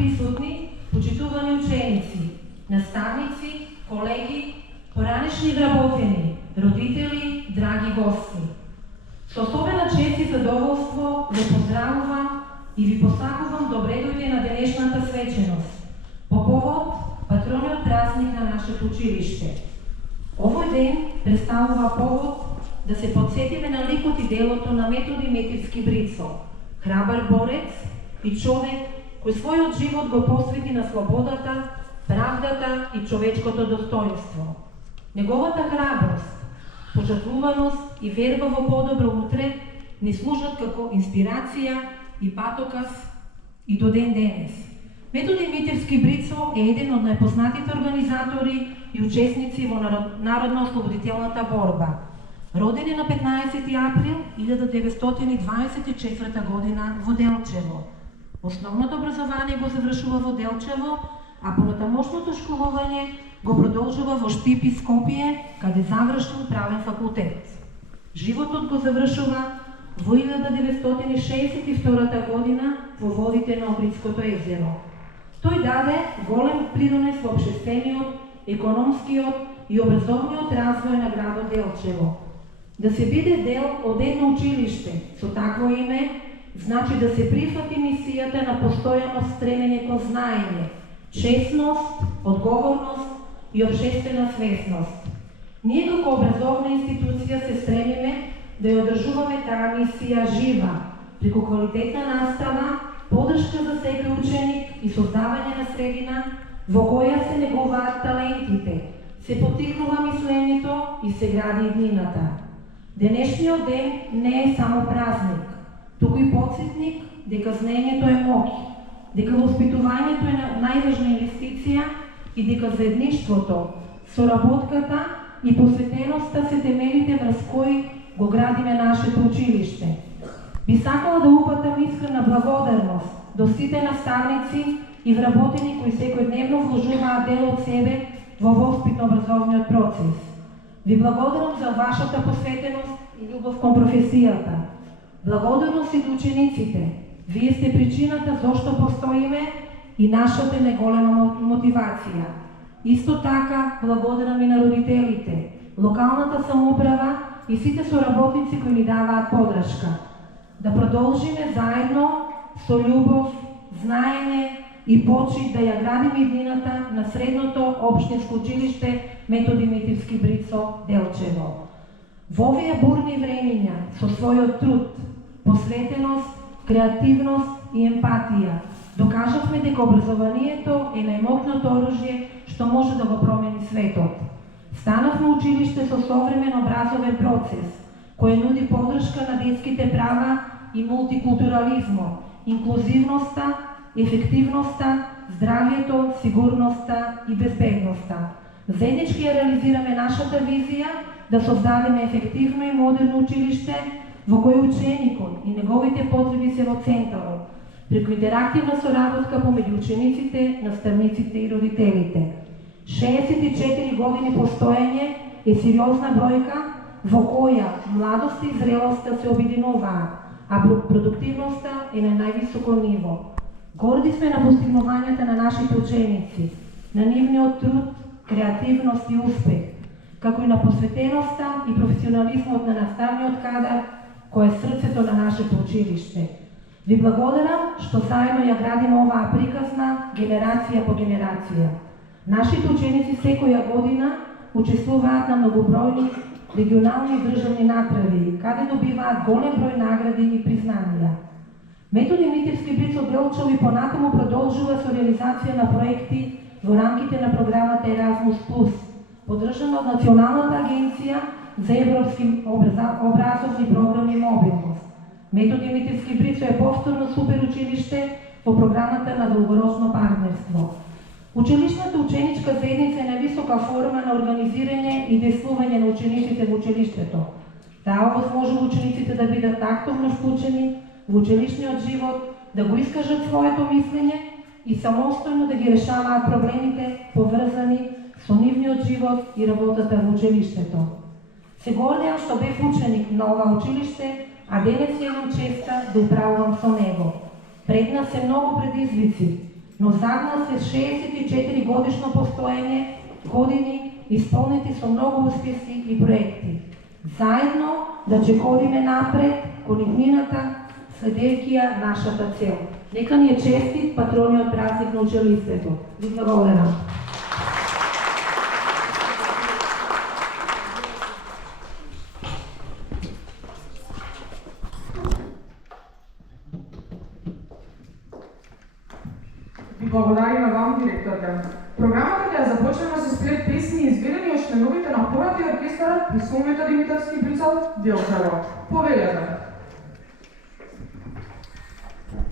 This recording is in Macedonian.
присутни, почитувани ученици, наставници, колеги, поранешни вработени, родители, драги гости. Со особена чест и задоволство ве поздравувам и ви посакувам добре дојде на денешната свеченост, по повод патрониот празник на нашето училиште. Овој ден представува повод да се подсетиме на ликот и делото на Методи Метивски Брицо, храбар борец и човек кој својот живот го посвети на слободата, правдата и човечкото достоинство. Неговата храброст, пожртвуваност и верба во подобро утре ни служат како инспирација и патоказ и до ден денес. Методи Метивски Брицо е еден од најпознатите организатори и учесници во народно-ослободителната борба. Роден е на 15 април 1924 година во Делчево. Основното образование го завршува во Делчево, а понатамошното школување го продолжува во Штип и Скопје, каде завршил правен факултет. Животот го завршува во 1962 година во водите на Охридското езеро. Тој даде голем придонес во општествениот, економскиот и образовниот развој на градот Делчево. Да се биде дел од едно училиште со такво име, значи да се прифати мисијата на постојано стремење кон знаење, честност, одговорност и општествена свесност. Ние како образовна институција се стремиме да ја одржуваме таа мисија жива, преку квалитетна настава, поддршка за секој ученик и создавање на средина во која се негуваат талентите, се поттикнува мислењето и се гради иднината. Денешниот ден не е само празник, туку и потсетник дека знаењето е моќ, дека воспитувањето е најважна инвестиција и дека заедништвото, соработката и посветеноста се темелите врз кои го градиме нашето училиште. Би сакала да упатам искрена благодарност до сите наставници и вработени кои секојдневно вложуваат дел од себе во воспитно-образовниот процес. Ви благодарам за вашата посветеност и љубов кон професијата. Благодарност и до учениците. Вие сте причината зошто постоиме и нашата неголема мотивација. Исто така, благодарам и на родителите, локалната самоуправа и сите соработници кои ни даваат поддршка. Да продолжиме заедно со љубов, знаење и почит да ја градиме иднината на средното општинско училиште Методи Метивски Брицо Делчево. Во овие бурни времиња, со својот труд, посветеност, креативност и емпатија, докажавме дека образованието е најмокното оружје што може да го промени светот. Станавме училиште со современ образовен процес, кој нуди поддршка на детските права и мултикултурализмот, инклузивноста, ефективноста, здравјето, сигурноста и безбедноста. Заеднички ја реализираме нашата визија да создадеме ефективно и модерно училиште во кој ученикот и неговите потреби се во центарот, преку интерактивна соработка помеѓу учениците, наставниците и родителите. 64 години постоење е сериозна бројка во која младост и зрелоста се обединуваат, а продуктивноста е на највисоко ниво. Горди сме на постигнувањата на нашите ученици, на нивниот труд, креативност и успех, како и на посветеноста и професионализмот на наставниот кадар, кој е срцето на нашето училиште. Ви благодарам што заедно ја градиме оваа приказна генерација по генерација. Нашите ученици секоја година учествуваат на многобројни регионални и државни натпреди, каде добиваат голем број награди и признанија. Методи Метивски Брицо Делчево и понатаму продолжува со реализација на проекти во рамките на програмата Еразмус Плюс, поддржана од Националната агенција за европски образовни програми и мобилност. Методи Метивски Брицо е повторно супер училиште по програмата на долгороčno партнерство. Училишната ученичка заедница е највисока форма на организирање и действување на учениците во училиштето. Таа овозможува учениците да бидат активно вклучени во училишниот живот, да го искажат своето мислење и самостојно да ги решаваат проблемите поврзани со нивниот живот и работата во училиштето. Се гордеам што бев ученик на ова училиште, а денес имам честа да управувам со него. Пред нас се многу предизвици, но заедно се 64 годишно постоење, години исполнети со многу успеси и проекти. Заедно да ќе ходиме напред кон иднината, следејќи ја нашата цел. Нека ни е честит патрониот празник на училиштето. Ви благодарам. Благодари на вам, директорка. Програмата ќе ја започнеме со сплет песни изведени од членовите на хората и оркестарот при Солмета Димитарски Брицал Делчево. Повелете!